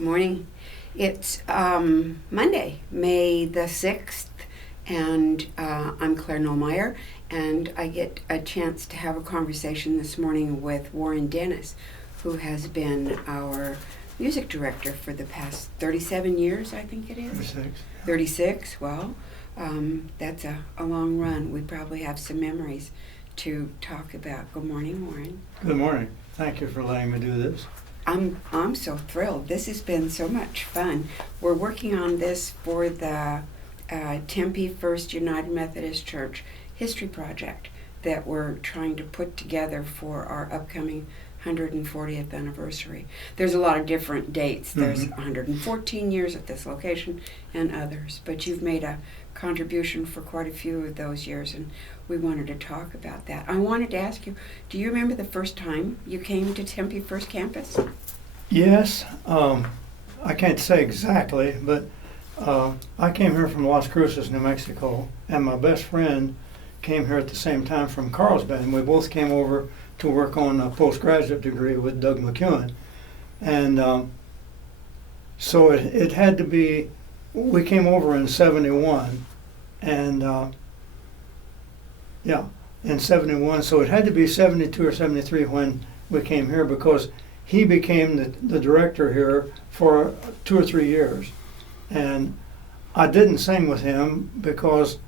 Morning. It's Monday, May the 6th, and I'm Claire Nollmeyer, and I get a chance to have a conversation this morning with Warren Dennis, who has been our music director for the past 37 years, I think it is. 36. 36, well, that's a long run. We probably have some memories to talk about. Good morning, Warren. Good morning. Thank you for letting me do this. I'm so thrilled. This has been so much fun. We're working on this for the Tempe First United Methodist Church History Project that we're trying to put together for our upcoming 140th anniversary. There's a lot of different dates. There's 114 years at this location and others, but you've made a contribution for quite a few of those years, and we wanted to talk about that. I wanted to ask you, do you remember the first time you came to Tempe First Campus? Yes, I can't say exactly, but I came here from Las Cruces, New Mexico, and my best friend came here at the same time from Carlsbad, and we both came over to work on a postgraduate degree with Doug McEwen. And so it had to be, we came over in 71, and in 71, so it had to be 72 or 73 when we came here, because he became the director here for 2 or 3 years. And I didn't sing with him because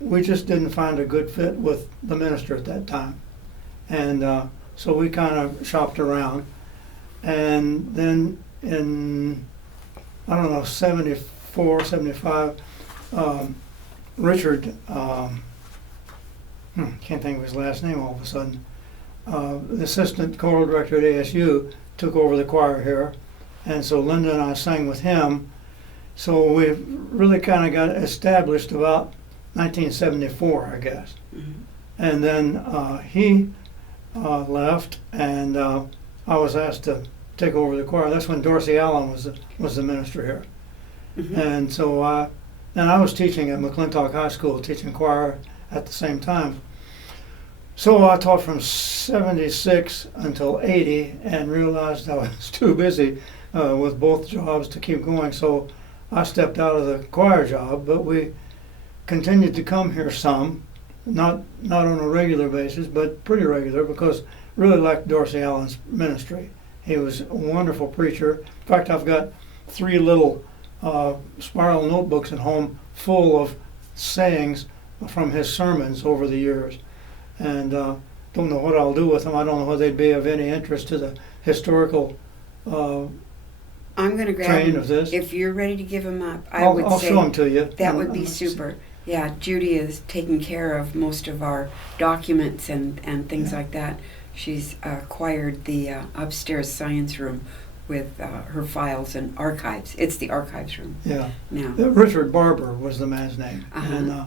we just didn't find a good fit with the minister at that time. And so we kind of shopped around. And then in, 74, 75, Richard, can't think of his last name all of a sudden, the assistant choral director at ASU took over the choir here. And so Linda and I sang with him. So we really kind of got established about 1974, I guess. Mm-hmm. And then he left, and I was asked to take over the choir. That's when Dorsey Allen was the minister here. Mm-hmm. And so I was teaching at McClintock High School, teaching choir at the same time. So I taught from 76 until 80 and realized I was too busy with both jobs to keep going. So I stepped out of the choir job, but we continued to come here some, not on a regular basis, but pretty regular, because really liked Dorsey Allen's ministry. He was a wonderful preacher. In fact, I've got 3 little spiral notebooks at home full of sayings from his sermons over the years. And don't know what I'll do with them. I don't know whether they'd be of any interest to the historical I'm going to grab train them. of this. If you're ready to give them up, I'll show them to you. That would be super. Yeah, Judy is taking care of most of our documents and things like that. She's acquired the upstairs science room with her files and archives. It's the archives room. Yeah. Now. Richard Barber was the man's name. Uh-huh.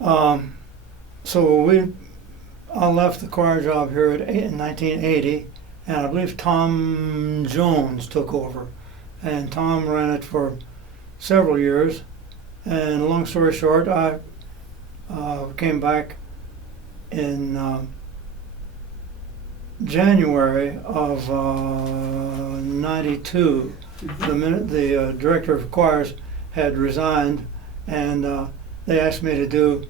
And so I left the choir job here in 1980, and I believe Tom Jones took over. And Tom ran it for several years. And long story short, I came back in January of 92. The director of choirs had resigned, and they asked me to do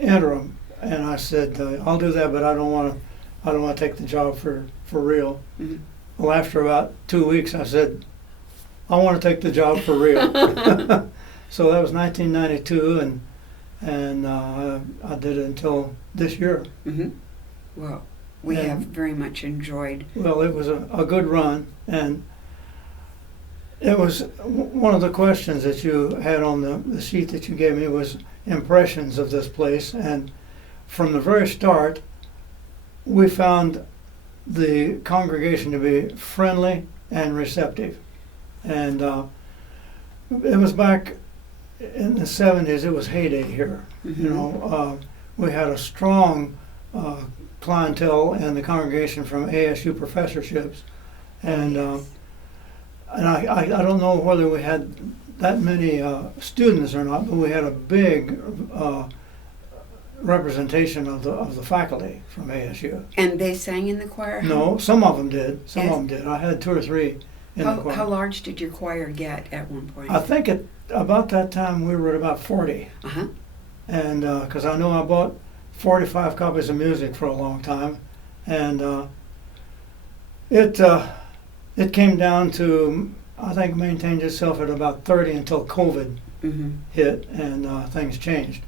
interim, and I said, I'll do that, but I don't want to take the job for real. Mm-hmm. Well, after about 2 weeks, I said, I want to take the job for real. So that was 1992, and I did it until this year. Mm-hmm. Well, we have very much enjoyed. Well, it was a good run, and it was one of the questions that you had on the sheet that you gave me was impressions of this place, and from the very start, we found the congregation to be friendly and receptive. And it was back in the 70s, it was heyday here. Mm-hmm. You know, we had a strong clientele in the congregation from ASU professorships, and I don't know whether we had that many students or not, but we had a big representation of the faculty from ASU. And they sang in the choir? No, some of them did. Some of them did. I had two or three in the choir. How large did your choir get at one point? I think at about that time we were at about 40. Uh-huh. And because I know I bought 45 copies of music for a long time, and it came down to, I think, maintained itself at about 30 until COVID hit and things changed.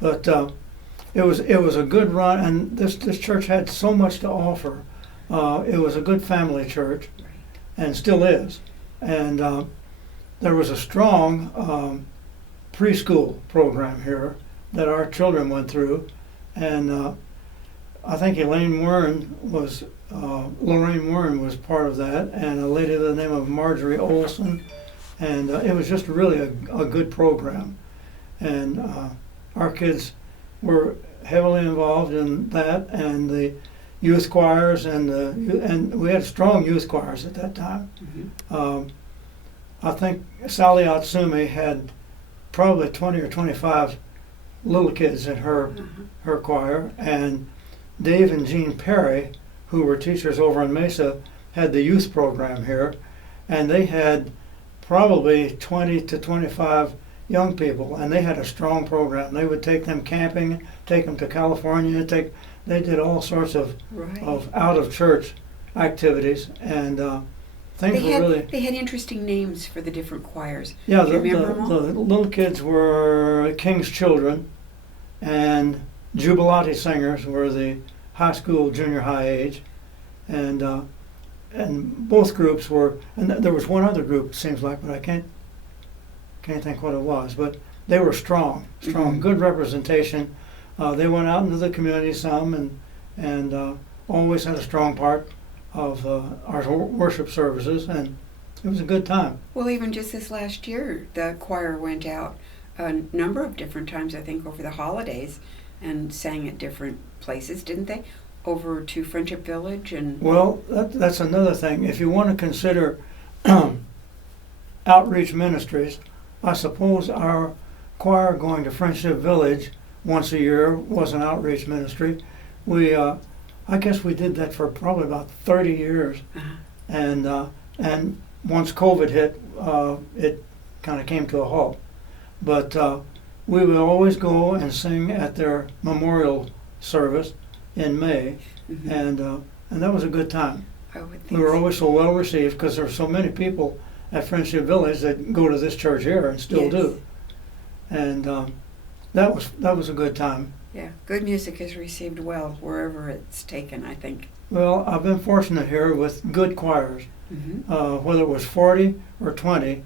But it was a good run, and this church had so much to offer. It was a good family church, and still is. And there was a strong preschool program here that our children went through, and I think Lorraine Warren was part of that, and a lady by the name of Marjorie Olson, and it was just really a good program, and our kids were heavily involved in that, and the youth choirs, and we had strong youth choirs at that time. I think Sally Atsumi had probably 20 or 25 little kids in her choir, and Dave and Jean Perry, who were teachers over in Mesa, had the youth program here, and they had probably 20 to 25 young people, and they had a strong program. They would take them camping, take them to California, they did all sorts of out of church activities, and things were really. They had interesting names for the different choirs. Yeah, Do you remember them all? the little kids were King's Children, and Jubilati singers were the high school, junior high age, and both groups were. And there was one other group, it seems like, but I can't think what it was. But they were strong, good representation. They went out into the community some, and always had a strong part of our worship services, and it was a good time. Well, even just this last year, the choir went out a number of different times, I think, over the holidays, and sang at different places, didn't they? Over to Friendship Village and... Well, that's another thing. If you want to consider outreach ministries, I suppose our choir going to Friendship Village once a year was an outreach ministry. I guess we did that for probably about 30 years, and once COVID hit, it kind of came to a halt. But we would always go and sing at their memorial service in May, and that was a good time. We were always so well received because there were so many people at Friendship Village that go to this church here and still do, and that was a good time. Yeah, good music is received well wherever it's taken, I think. Well, I've been fortunate here with good choirs. Whether it was 40 or 20,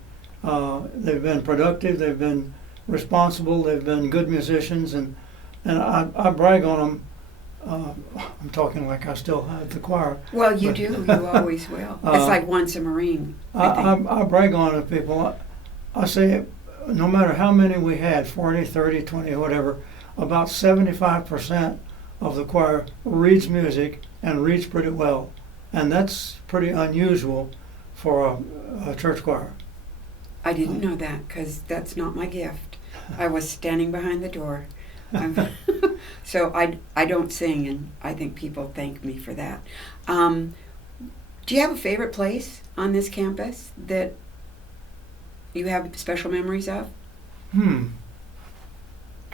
they've been productive, they've been responsible, they've been good musicians, and I brag on them. I'm talking like I still have the choir. Well, you do. You always will. It's like once a Marine. I brag on the people. I say, no matter how many we had, 40, 30, 20, whatever, about 75% of the choir reads music and reads pretty well. And that's pretty unusual for a church choir. I didn't know that because that's not my gift. I was standing behind the door. So I don't sing, and I think people thank me for that. Do you have a favorite place on this campus that you have special memories of?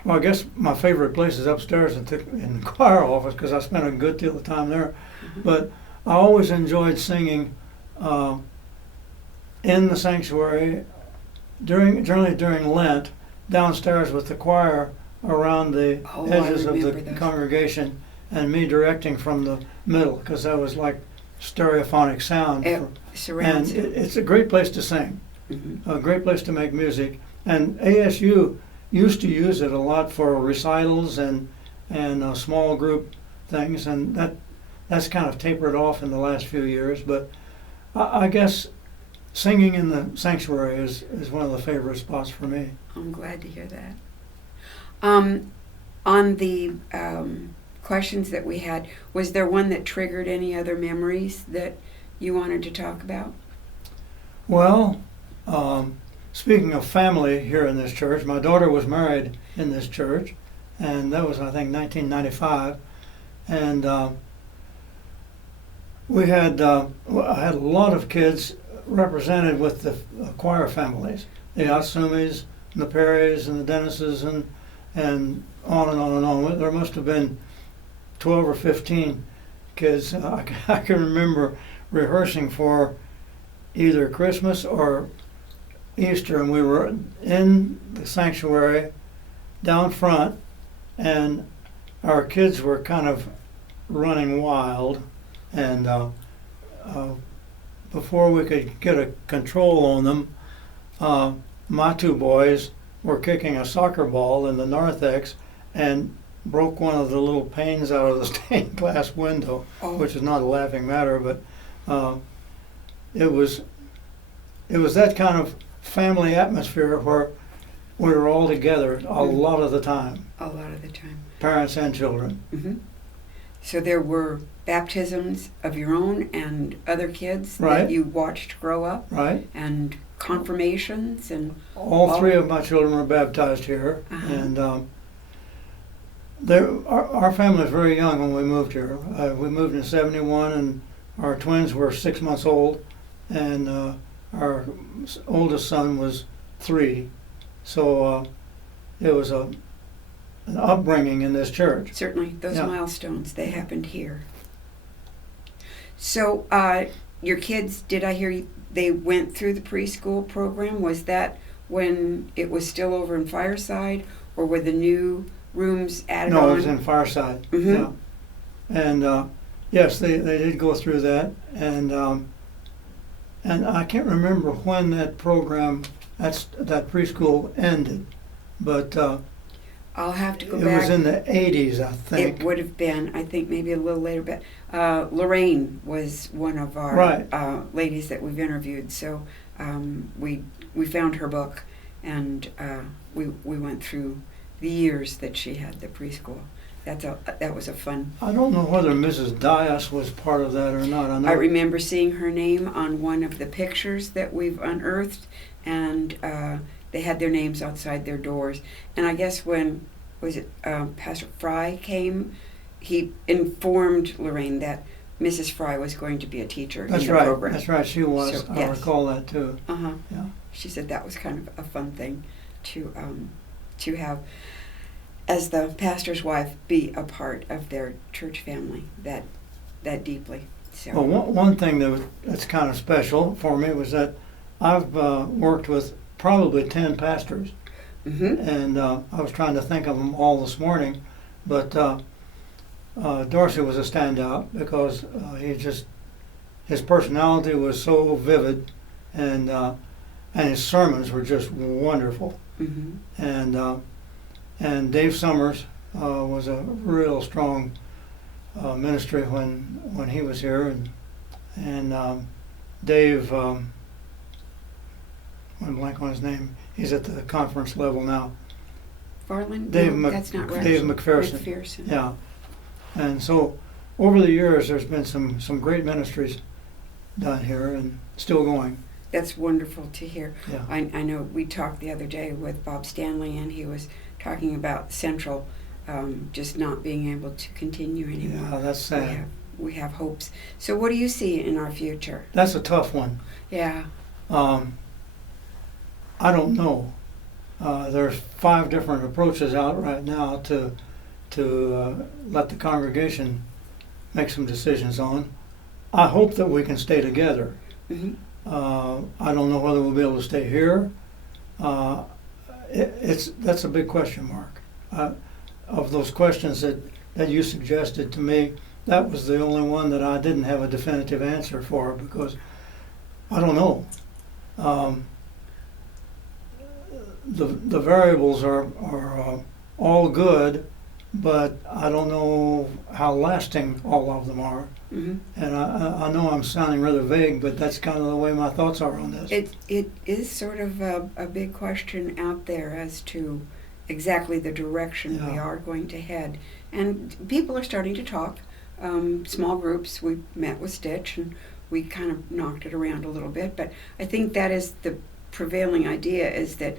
Well, I guess my favorite place is upstairs in the choir office because I spent a good deal of time there. But I always enjoyed singing in the sanctuary generally during Lent, downstairs with the choir around the edges of the congregation, and me directing from the middle because that was like stereophonic sound. Surrounds and it's a great place to sing, a great place to make music. And ASU used to use it a lot for recitals and small group things, and that's kind of tapered off in the last few years. But I guess singing in the sanctuary is one of the favorite spots for me. I'm glad to hear that. On the questions that we had, was there one that triggered any other memories that you wanted to talk about? Well, speaking of family here in this church, my daughter was married in this church, and that was, I think, 1995. And I had a lot of kids represented with the choir families, the Atsumis, and the Perrys, and the Dennises, and on and on and on. There must have been 12 or 15 kids. I can remember rehearsing for either Christmas or Easter, and we were in the sanctuary down front, and our kids were kind of running wild, and before we could get a control on them, my two boys were kicking a soccer ball in the narthex and broke one of the little panes out of the stained glass window, which is not a laughing matter, but it was that kind of family atmosphere where we were all together a lot of the time. A lot of the time. Parents and children. Mm-hmm. So there were baptisms of your own and other kids that you watched grow up? Right. And confirmations and... All three of my children were baptized here. And our family was very young when we moved here. We moved in '71, and our twins were 6 months old, and our oldest son was 3. So it was an upbringing in this church. Certainly, those milestones, they happened here. So your kids, did I hear you, they went through the preschool program? Was that when it was still over in Fireside, or were the new rooms added on? No, it was in Fireside. Mm-hmm. Yeah. And yes, they did go through that, and I can't remember when that program, that preschool ended, but I'll have to go back. It was in the 80s, I think. It would have been, I think, maybe a little later, but Lorraine was one of our ladies that we've interviewed. So we found her book, and we went through the years that she had the preschool. That was a fun. I don't know whether Mrs. Dias was part of that or not. I remember seeing her name on one of the pictures that we've unearthed, and they had their names outside their doors. And I guess when Pastor Fry came, he informed Lorraine that Mrs. Fry was going to be a teacher in the program. That's right, she was. So, I recall that too. Yeah. She said that was kind of a fun thing to have, as the pastor's wife, be a part of their church family that deeply. So. Well, one thing that's kind of special for me was that I've worked with probably 10 pastors, and I was trying to think of them all this morning, but Dorsey was a standout because his personality was so vivid, and his sermons were just wonderful. And Dave Summers was a real strong ministry when he was here, and Dave. I'm blank on his name. He's at the conference level now. Farland? That's not right. Dave McPherson. Yeah. And so over the years there's been some great ministries done here and still going. That's wonderful to hear. Yeah. I know we talked the other day with Bob Stanley, and he was talking about Central just not being able to continue anymore. Yeah, that's sad. We have hopes. So what do you see in our future? That's a tough one. Yeah. I don't know. There's 5 different approaches out right now to let the congregation make some decisions on. I hope that we can stay together. I don't know whether we'll be able to stay here. That's a big question mark. Of those questions that you suggested to me, that was the only one that I didn't have a definitive answer for, because I don't know. The variables are all good, but I don't know how lasting all of them are. And I know I'm sounding rather vague, but that's kind of the way my thoughts are on this. It is sort of a big question out there as to exactly the direction we are going to head. And people are starting to talk. Small groups, we met with Stitch, and we kind of knocked it around a little bit. But I think that is the prevailing idea, is that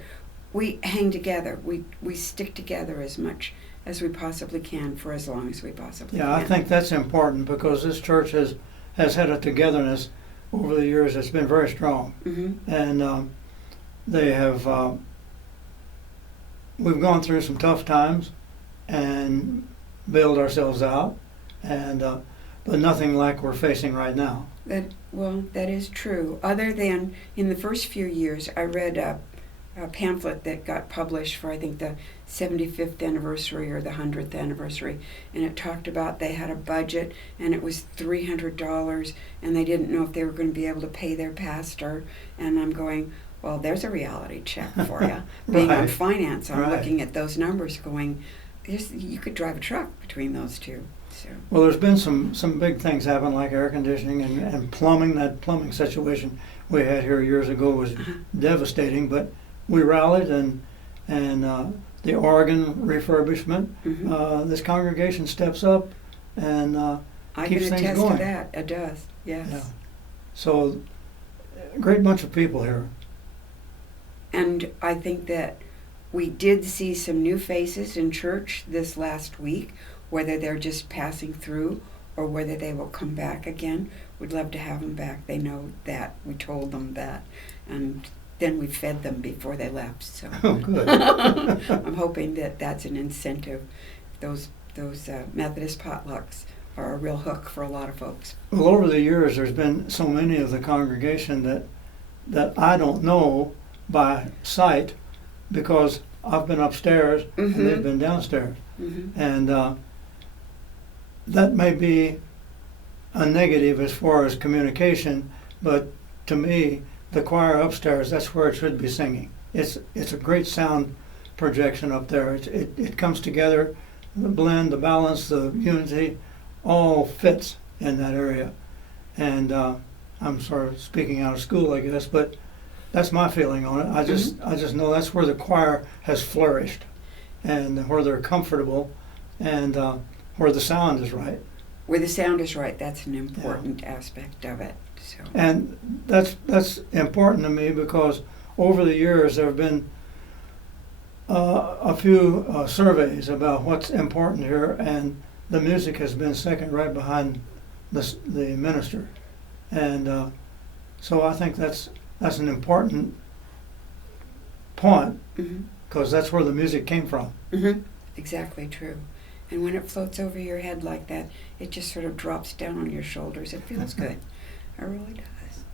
we hang together. We stick together as much as we possibly can for as long as we possibly can. I think that's important, because this church has had a togetherness over the years, it's been very strong. And they have, we've gone through some tough times and bailed ourselves out, and but nothing like we're facing right now. That is true. Other than in the first few years, I read a pamphlet that got published for, I think, the 75th anniversary or the 100th anniversary, and it talked about they had a budget and it was $300 and they didn't know if they were going to be able to pay their pastor. And I'm going, well, there's a reality check for you. Being on finance, I'm looking at those numbers going, you could drive a truck between those two. So. Well, there's been some big things happen, like air conditioning and plumbing. That plumbing situation we had here years ago was devastating, but we rallied, and the organ refurbishment. This congregation steps up and keeps things going. I can attest to that. It does, yes. Yeah. So, a great bunch of people here. And I think that we did see some new faces in church this last week, whether they're just passing through or whether they will come back again. We'd love to have them back. They know that. We told them that. And then we fed them before they left. So oh, good. I'm hoping that that's an incentive. Those Methodist potlucks are a real hook for a lot of folks. Well, over the years, there's been so many of the congregation that I don't know by sight, because I've been upstairs and they've been downstairs. And that may be a negative as far as communication, but to me, the choir upstairs, that's where it should be singing. It's a great sound projection up there. It comes together, the blend, the balance, the unity, all fits in that area. And I'm sort of speaking out of school, I guess, but that's my feeling on it. I just know that's where the choir has flourished, and where they're comfortable, and where the sound is right. Where the sound is right, that's an important aspect of it. So. And that's important to me, because over the years there have been a few surveys about what's important here, and the music has been second right behind the minister. And so I think that's an important point, because that's where the music came from. Exactly true. And when it floats over your head like that, it just sort of drops down on your shoulders. It feels good. It really does.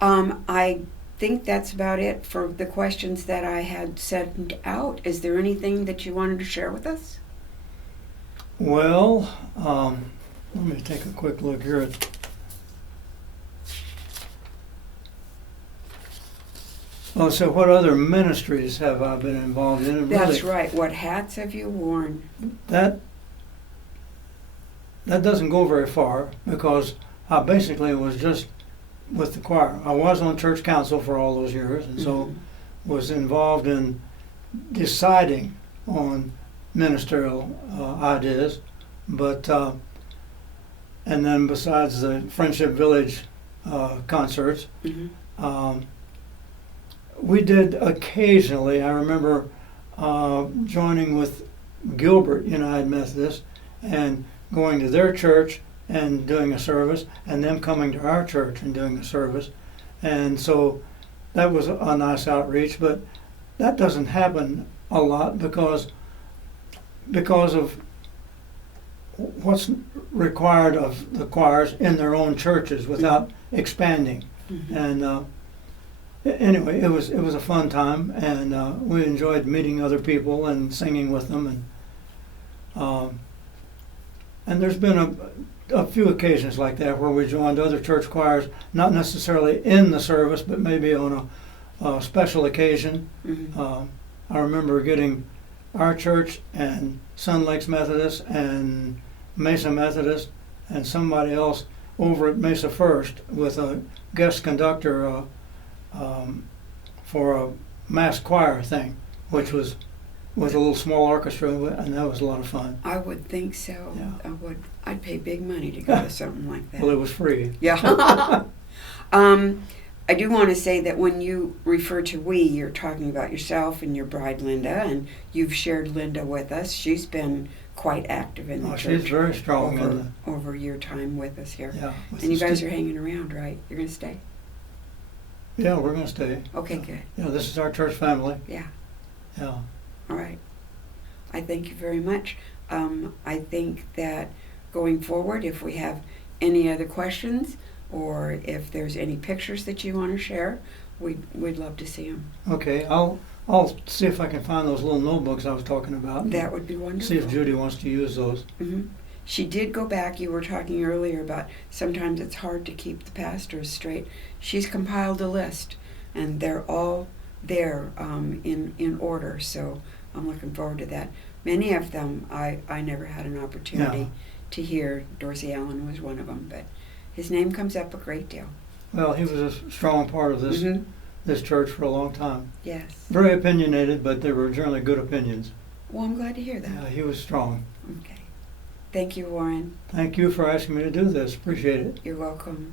I think that's about it for the questions that I had sent out. Is there anything that you wanted to share with us? Well, let me take a quick look here at. Oh, so what other ministries have I been involved in? That's right. What hats have you worn? That doesn't go very far, because I basically was just with the choir. I was on church council for all those years, and so was involved in deciding on ministerial ideas. But and then besides the Friendship Village concerts, we did occasionally. I remember joining with Gilbert United Methodist and going to their church and doing a service, and them coming to our church and doing a service. And so that was a nice outreach, but that doesn't happen a lot because of what's required of the choirs in their own churches without expanding. And anyway, it was a fun time, and we enjoyed meeting other people and singing with them, and there's been a few occasions like that where we joined other church choirs, not necessarily in the service, but maybe on a special occasion. I remember getting our church and Sun Lakes Methodist and Mesa Methodist and somebody else over at Mesa First with a guest conductor for a mass choir thing, which was with a little small orchestra, and that was a lot of fun. I would think so. Yeah. I would. I'd pay big money to go to something like that. Well, it was free. Yeah. I do want to say that when you refer to we, you're talking about yourself and your bride, Linda, and you've shared Linda with us. She's been quite active in the Oh, church. she's very strong in over, the, over your time with us here. yeah. with And the you guys stu- are hanging around, right? You're going to stay? Yeah, we're gonna stay. Okay, Yeah. good. Yeah, this is our church family. Yeah, Yeah. all right. I thank you very much. I think that going forward, if we have any other questions or if there's any pictures that you want to share, we'd love to see them. Okay, I'll see if I can find those little notebooks I was talking about. That would be wonderful. See if Judy wants to use those. Hmm. She did go back. You were talking earlier about sometimes it's hard to keep the pastors straight. She's compiled a list, and they're all there in order. So I'm looking forward to that. Many of them I never had an opportunity to hear. Dorsey Allen was one of them, but his name comes up a great deal. Well, he was a strong part of this Hmm. this church for a long time. Yes. Very opinionated, but they were generally good opinions. Well, I'm glad to hear that. Yeah, he was strong. Okay. Thank you, Warren. Thank you for asking me to do this. Appreciate it. You're welcome.